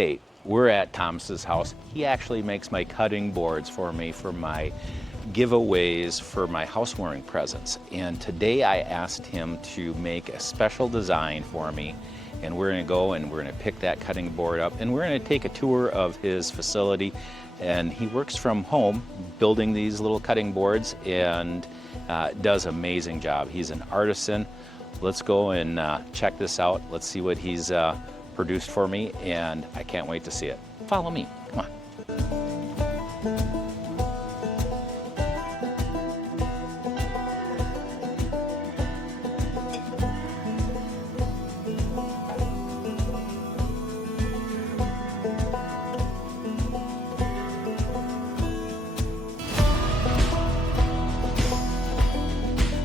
Hey, we're at Thomas's house. He actually makes my cutting boards for me for my giveaways for my housewarming presents. And today I asked him to make a special design for me. And we're gonna go and we're gonna pick that cutting board up and we're gonna take a tour of his facility. And he works from home building these little cutting boards and does an amazing job. He's an artisan. Let's go and check this out. Let's see what he's produced for me, and I can't wait to see it. Follow me, come on.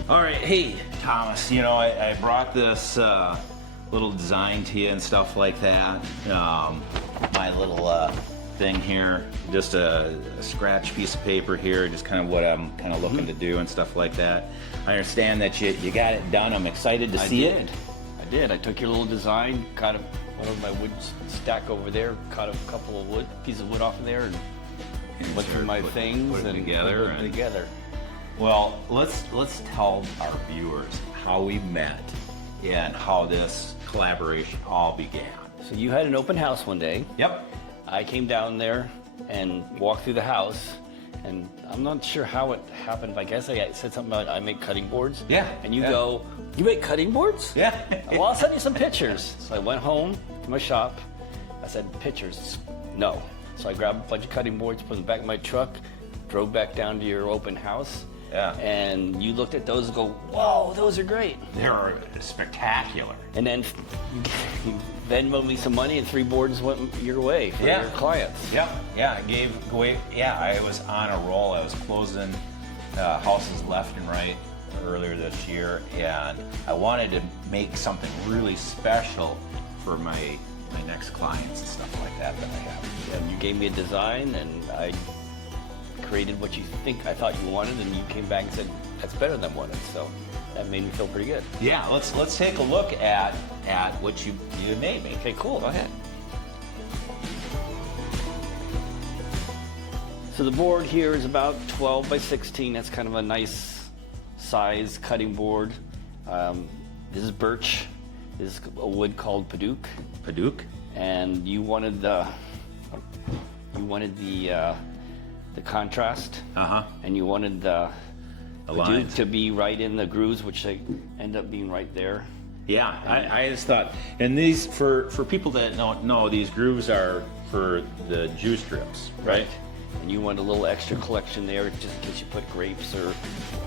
All right, hey, Thomas, you know, I brought this little design to you and stuff like that. My little thing here, just a scratch piece of paper here, just kind of what I'm kind of looking to do and stuff like that. I understand that you got it done. I'm excited to see it. I did. I took your little design, cut one of my wood stack over there, cut a couple of pieces of wood off of there, and went through my things put it and together. Put it together. Well, let's tell our viewers how we met and how this collaboration all began. So you had an open house one day. Yep. I came down there and walked through the house, and I'm not sure how it happened. I guess I said something about I make cutting boards. Yeah. And you go, you make cutting boards? Yeah. Well, I'll send you some pictures. So I went home to my shop. I said, pictures? No. So I grabbed a bunch of cutting boards, put them in the back of my truck, drove back down to your open house. Yeah. And you looked at those and go, whoa, those are great. They're spectacular. And then you Venmoed me some money and 3 boards went your way for your clients. Yeah, I gave away, I was on a roll. I was closing houses left and right earlier this year, and I wanted to make something really special for my next clients and stuff like that I have. And you gave me a design, and I created what I thought you wanted, and you came back and said, that's better than wanted. So that made me feel pretty good. Yeah, let's take a look at what you made me. Okay, cool, go ahead. So the board here is about 12 by 16. That's kind of a nice size cutting board. This is birch. This is a wood called Paduk. Paduk? And you wanted the contrast. And you wanted the Paduk to be right in the grooves, which they end up being right there. Yeah, I just thought, and these, for people that don't know, these grooves are for the juice strips, right? And you wanted a little extra collection there, just in case you put grapes or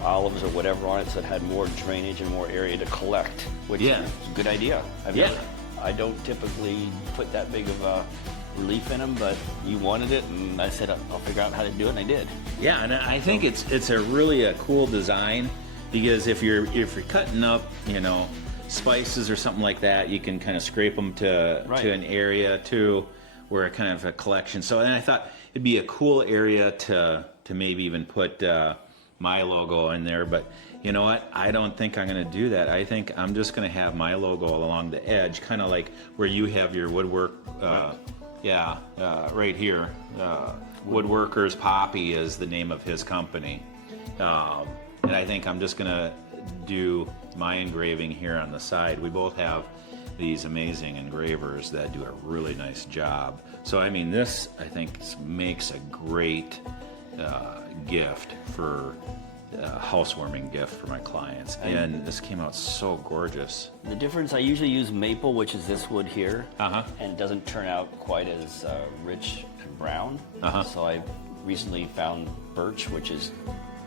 olives or whatever on it, so it had more drainage and more area to collect, which is a good idea. I don't typically put that big of a relief in them, but you wanted it, and I said I'll figure out how to do it, and I did. Yeah, and I think it's a really cool design, because if you're cutting up, spices or something like that, you can kind of scrape them to an area too, where it kind of a collection. So then I thought it'd be a cool area to maybe even put my logo in there, but you know what? I don't think I'm going to do that. I think I'm just going to have my logo along the edge, kind of like where you have your woodwork. Right here. Woodworker Poppy is the name of his company, and I think I'm just going to do my engraving here on the side. We both have these amazing engravers that do a really nice job. So I mean, this I think makes a great gift for housewarming gift for my clients, and this came out so gorgeous. The difference, I usually use maple, which is this wood here, and it doesn't turn out quite as rich and brown. So I recently found birch, which is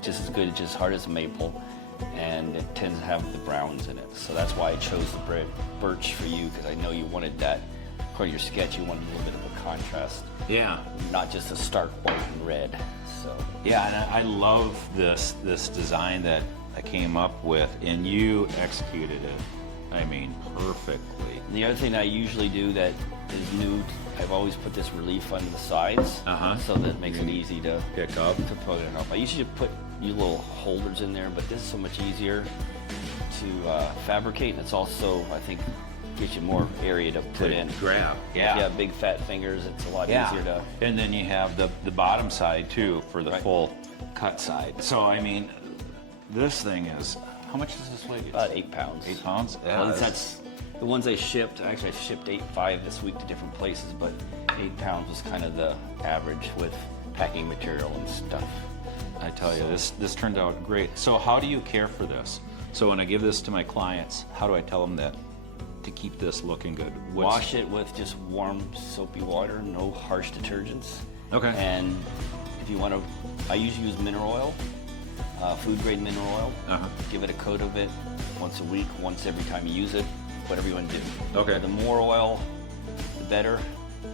just as good, just as hard as maple, and it tends to have the browns in it. So that's why I chose the birch for you, because I know you wanted that. According to your sketch, you wanted a little bit of a contrast. Yeah. Not just a stark white and red. So. Yeah, and I love this design that I came up with, and you executed it, I mean, perfectly. And the other thing I usually do that is new, I've always put this relief under the sides, so that it makes it easy to pick up. To put it up. I usually put you little holders in there, but this is so much easier to fabricate, and it's also, I think, gives you more area to put in. Grab. If you have big fat fingers, it's a lot easier to. And then you have the bottom side too for the Right. full cut side. So I mean, this thing is, how much does this weigh? About 8 pounds. 8 pounds? Yeah. Well, that's the ones I shipped. Actually, I shipped 8.5 this week to different places, but 8 pounds was kind of the average with packing material and stuff. I tell you, this turned out great. So how do you care for this? So when I give this to my clients, how do I tell them that to keep this looking good? Wash it with just warm soapy water, no harsh detergents. Okay. And if you want to, I usually use mineral oil, food grade mineral oil. Give it a coat of it once a week, once every time you use it, whatever you want to do. Okay. The more oil, the better.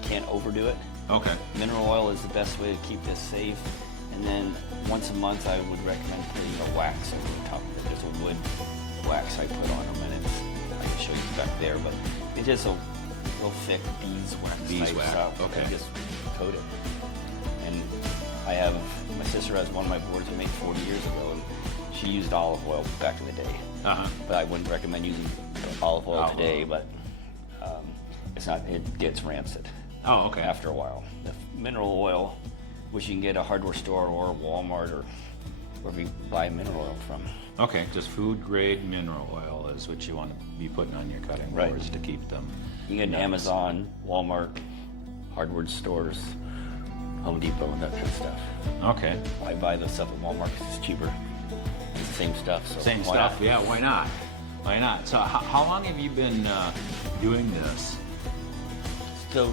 Can't overdo it. Okay. Mineral oil is the best way to keep this safe. And then once a month, I would recommend putting a wax over the top of it. There's a wood wax I put on them, and I can show you back there, but it's just a real thick beeswax stuff. Okay. And just coat it. And my sister has one of my boards I made 40 years ago, and she used olive oil back in the day. But I wouldn't recommend using olive oil today, but it gets rancid. Oh, okay. After a while. The mineral oil, which you can get at a hardware store or Walmart or wherever you buy mineral oil from. Okay, just food grade mineral oil is what you want to be putting on your cutting Right. boards to keep them. You can get it nice. Amazon, Walmart, hardware stores, Home Depot, and that kind of stuff. Okay. I buy the stuff at Walmart because it's cheaper. It's the same stuff. So Same why stuff, not? yeah, why not? Why not? So how long have you been doing this?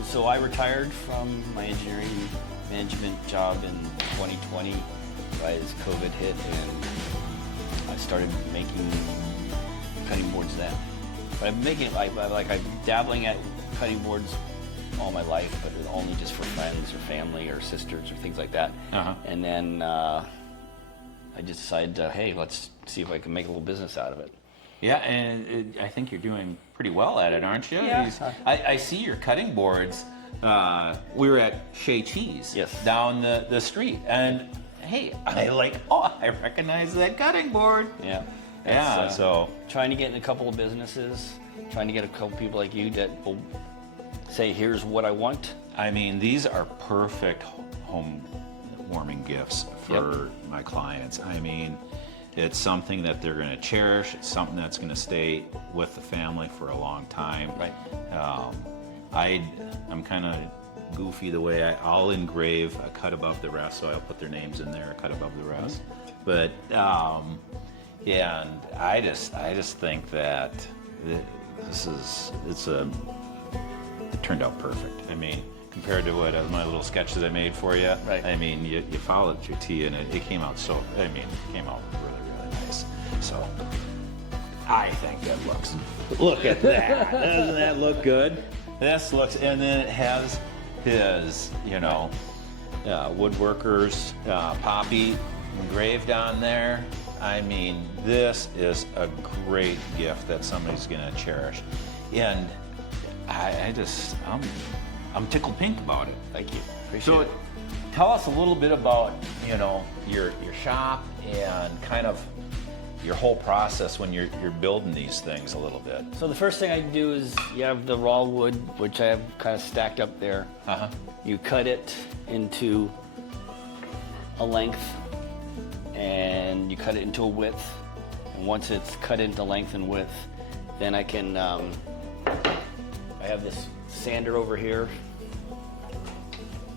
So I retired from my engineering management job in 2020 right as COVID hit, and I started making cutting boards then. But I'm dabbling at cutting boards all my life, but only just for friends or family or sisters or things like that. And then I just decided, hey, let's see if I can make a little business out of it. Yeah, and I think you're doing pretty well at it, aren't you? Yeah. I see your cutting boards. We were at Shea Cheese Yes. down the street, and hey, I recognize that cutting board. Yeah. Yeah, so trying to get in a couple of businesses, trying to get a couple people like you that will say, here's what I want. I mean, these are perfect home warming gifts for my clients. I mean, it's something that they're going to cherish. It's something that's going to stay with the family for a long time. Right. I'm kind of goofy the way I'll engrave a cut above the rest, so I'll put their names in there, a cut above the rest. But yeah, and I just think that it turned out perfect. I mean, compared to what my little sketches I made for you. Right. I mean, you followed your T, and it came out really, really nice. So I think that looks. Look at that! Doesn't that look good? This looks, and then it has his, Woodworker's Poppy engraved on there. I mean, this is a great gift that somebody's going to cherish, and I'm tickled pink about it. Thank you. Appreciate So, it. tell us a little bit about your shop and kind of your whole process when you're building these things a little bit. So the first thing I do is you have the raw wood, which I have kind of stacked up there. You cut it into a length, and you cut it into a width. And once it's cut into length and width, then I can. I have this sander over here.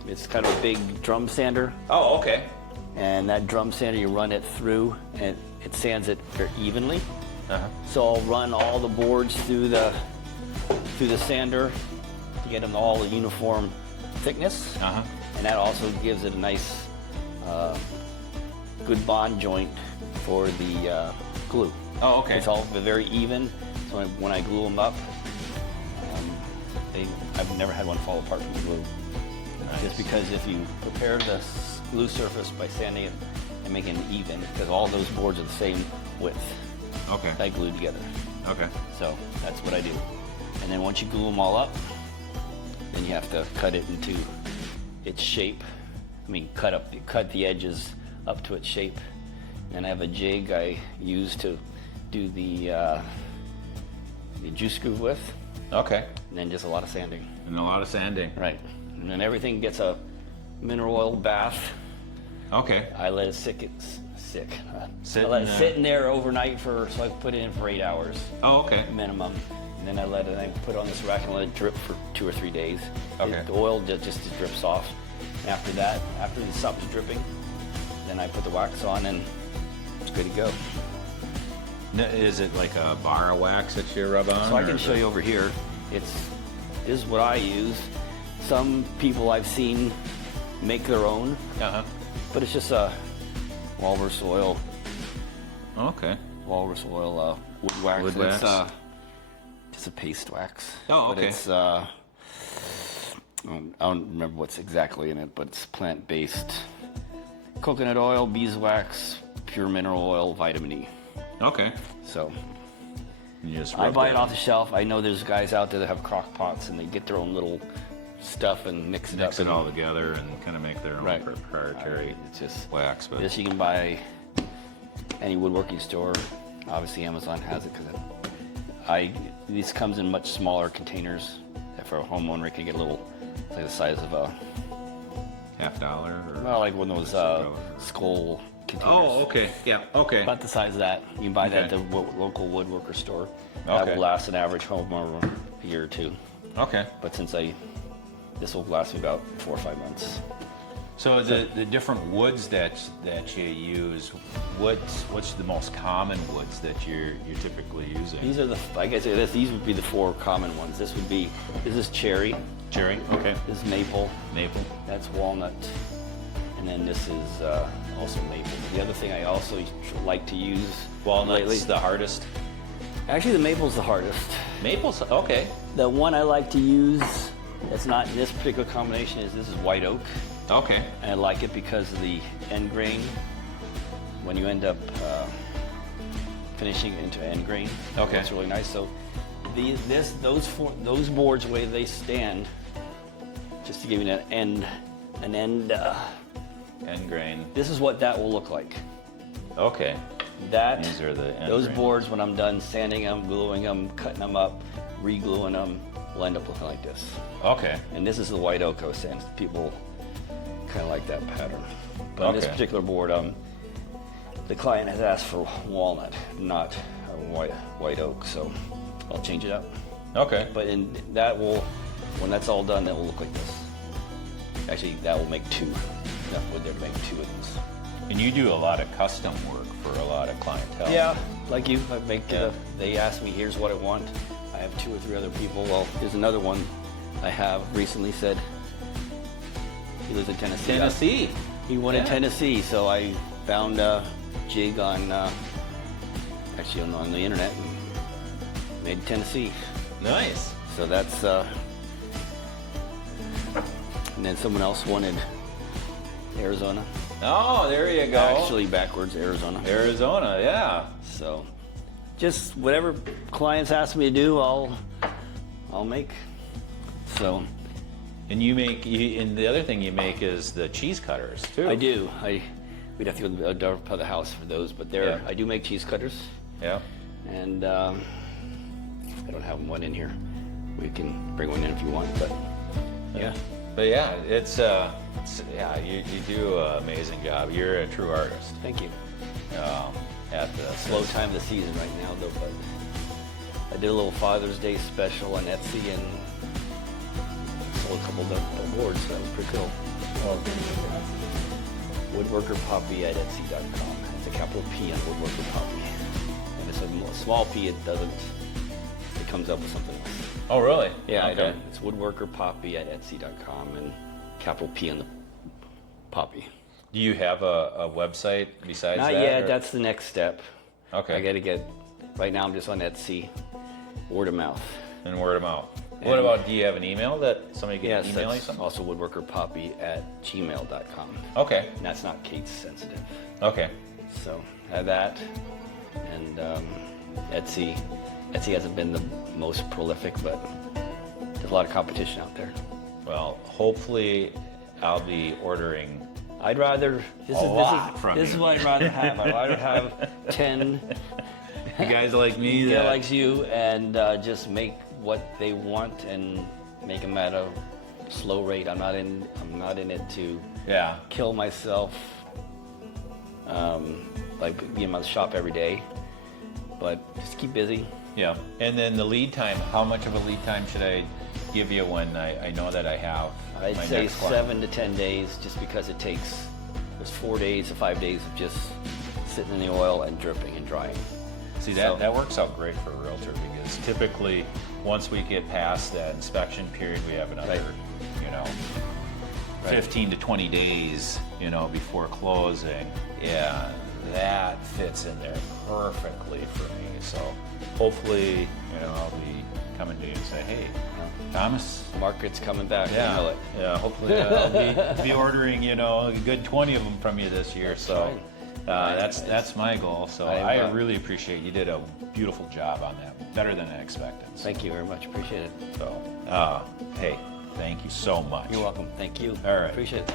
It's kind of a big drum sander. Oh, okay. And that drum sander, you run it through, and it sands it very evenly. So I'll run all the boards through the sander to get them all a uniform thickness. And that also gives it a nice, good bond joint for the glue. Oh, okay. It's all very even. So when I glue them up, I've never had one fall apart from the glue. Nice. Just because if you prepare the glue surface by sanding it and making it even, because all those boards are the same width. Okay. I glue together. Okay. So that's what I do. And then once you glue them all up, then you have to cut it into its shape. I mean, cut the edges up to its shape. And I have a jig I use to do the juice groove with. Okay. And then just a lot of sanding. And a lot of sanding. Right. And then everything gets a mineral oil bath. Okay. I let it sit in there overnight so I put it in for 8 hours. Oh, okay. Minimum. And then I put it on this rack and let it drip for 2 or 3 days. Okay. The oil just drips off. And after that, after it stops dripping, then I put the wax on and it's good to go. Is it like a bar of wax that you rub on? So I can show you over here. This is what I use. Some people I've seen make their own, but it's just a walrus oil. Okay. Walrus oil wood wax. Wood wax. It's just a paste wax. Oh, okay. But it's I don't remember what's exactly in it, but it's plant-based. Coconut oil, beeswax, pure mineral oil, vitamin E. Okay. So you just I buy it off the shelf. I know there's guys out there that have crock pots and they get their own little stuff and mix it up. All together and kind of make their own proprietary it's just wax. But this you can buy any woodworking store. Obviously Amazon has it because this comes in much smaller containers. For a homeowner, it can get a little, like the size of a $50 or like one of those skull containers. Oh, okay. Yeah. Okay. About the size of that. You can buy that at the local woodworker store. Okay. That will last an average homeowner a year or two. Okay. But this will last me about 4 or 5 months. So the different woods that you use, what's the most common woods that you're typically using? These are these would be the 4 common ones. This is cherry. Cherry. Okay. This is maple. Maple. That's walnut. And then this is also maple. The other thing I also like to use Walnut's lately, the hardest. Actually, the maple's the hardest. Maple's okay. The one I like to use that's not in this particular combination this is white oak. Okay. And I like it because of the end grain. When you end up finishing it into end grain, okay, it's really nice. So those boards, the way they stand, just to give you an end grain. This is what that will look like. Okay. These are the end those grain. boards, when I'm done sanding them, gluing them, cutting them up, re-gluing them, will end up looking like this. Okay. And this is the white oak I was saying. People kind of like that pattern. But on this particular board, the client has asked for walnut, not white oak, so I'll change it up. Okay. But when that's all done, that will look like this. Actually, that will make 2. Enough wood there to make 2 of these. And you do a lot of custom work for a lot of clientele. Yeah, like you. They ask me, here's what I want. I have 2 or 3 other people. Well, there's another one I have recently said, he lives in Tennessee. Tennessee. He wanted Tennessee, so I found a jig on the internet and made Tennessee. Nice. So that's and then someone else wanted Arizona. Oh, there you go. Actually, backwards, Arizona. Arizona, yeah. So, just whatever clients ask me to do, I'll make. So. And and the other thing you make is the cheese cutters too. I do. We'd have to go to the house for those, but I do make cheese cutters. Yeah. And I don't have one in here. We can bring one in if you want, but yeah. But yeah, you do an amazing job. You're a true artist. Thank you. At the slow time of the season right now, though. But I did a little Father's Day special on Etsy and sold a couple of boards. So that was pretty cool. Woodworker Poppy at Etsy.com. It's a capital P on Woodworker Poppy. And it's a small P. It comes up with something else. Oh, really? Yeah, okay. It's Woodworker Poppy at Etsy.com and capital P on the Poppy. Do you have a website besides that? Not yet. That's the next step. Okay. I got to get. Right now, I'm just on Etsy. Word of mouth. And word of mouth. What about, do you have an email that somebody can email you something? Also woodworkerpoppy at gmail.com. Okay. And that's not case sensitive. Okay. So I have that. And Etsy. Etsy hasn't been the most prolific, but there's a lot of competition out there. Well, hopefully I'll be ordering I'd rather, this is what I'd rather have. I'd rather have 10 you guys like me that likes you and just make what they want and make them at a slow rate. I'm not in it to kill myself, like being in my shop every day, but just keep busy. Yeah. And then the lead time, how much of a lead time should I give you when I know that I have I'd my say next client? 7 to 10 days, just because it takes, there's 4 days to 5 days of just sitting in the oil and dripping and drying. See, that works out great for a realtor, because typically once we get past that inspection period, we have another, 15 to 20 days, before closing. Yeah, that fits in there perfectly for me. So hopefully, I'll be coming to you and say, hey, Thomas, The market's coming back. yeah, You know it. yeah. Hopefully, I'll be ordering, a good 20 of them from you this year. So that's my goal. So I really appreciate you did a beautiful job on that, better than I expected. Thank you very much. Appreciate it. So, hey, thank you so much. You're welcome. Thank you. All right. Appreciate it.